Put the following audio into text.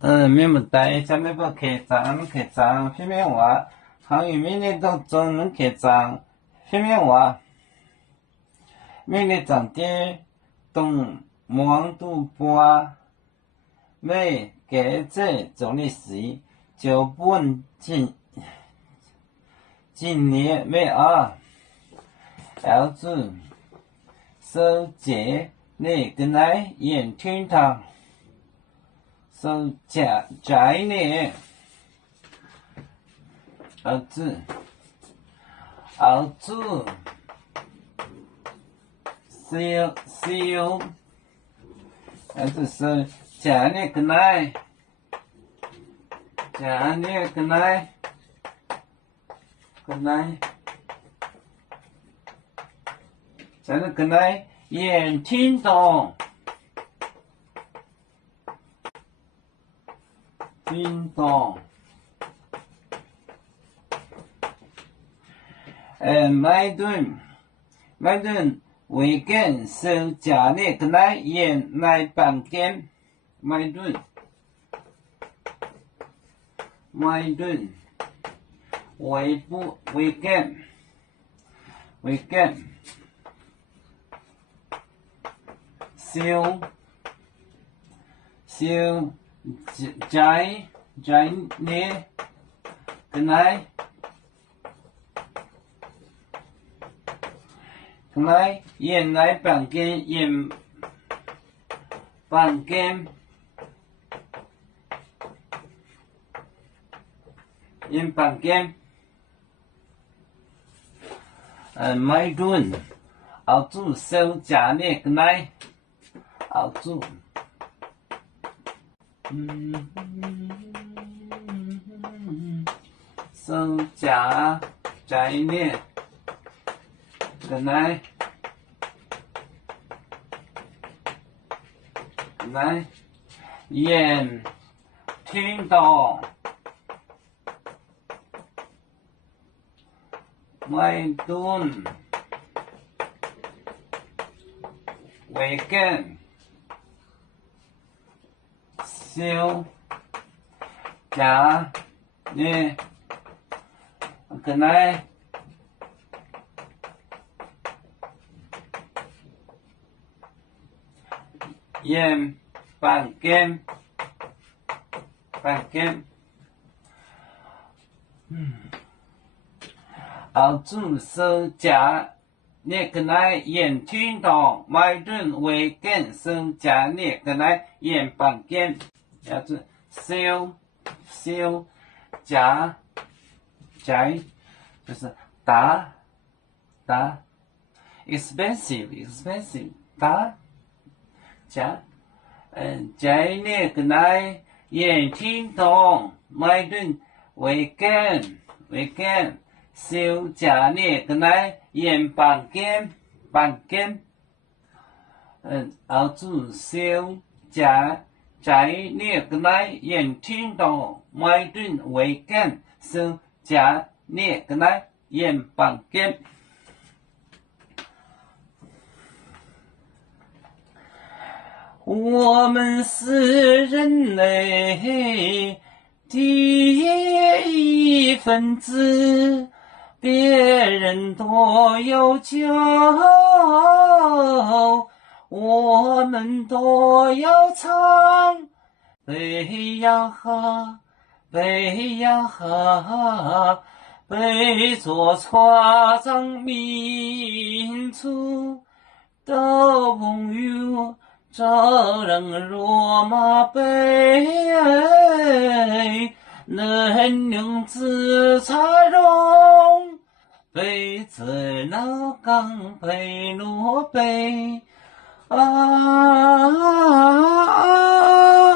面目带下面不客栈，片面话，行业面的都专门客栈，片面话，面的长点东忙度波，每给这种历史就本今年每二，要子收节你跟来演听堂。收假呢，儿子，烧，儿子收假呢个来，假呢个来，假呢个来，眼听懂。听懂，麦顿，维根收假呢个来演来办间，麦顿，维根，烧。在呢，个来演来办间演办间，麦顿，澳洲收假呢个来，澳洲。收假在呢，个来眼听到，麦顿维根。烧假呢个来演办间，澳洲收假呢个来演听到麦顿维根收假呢个来演办间。要是烧假就是打 expensive 打假在那个来也听懂麦顿维根烧假那个来演办间澳洲烧假在那个来演听懂麦顿维根收假那个来演办间。我们是人类的一份子，别人多有酒，我们都要唱，杯呀喝，杯着船长民族的朋友，这人若马杯，能用紫茶容，杯子老钢杯落杯。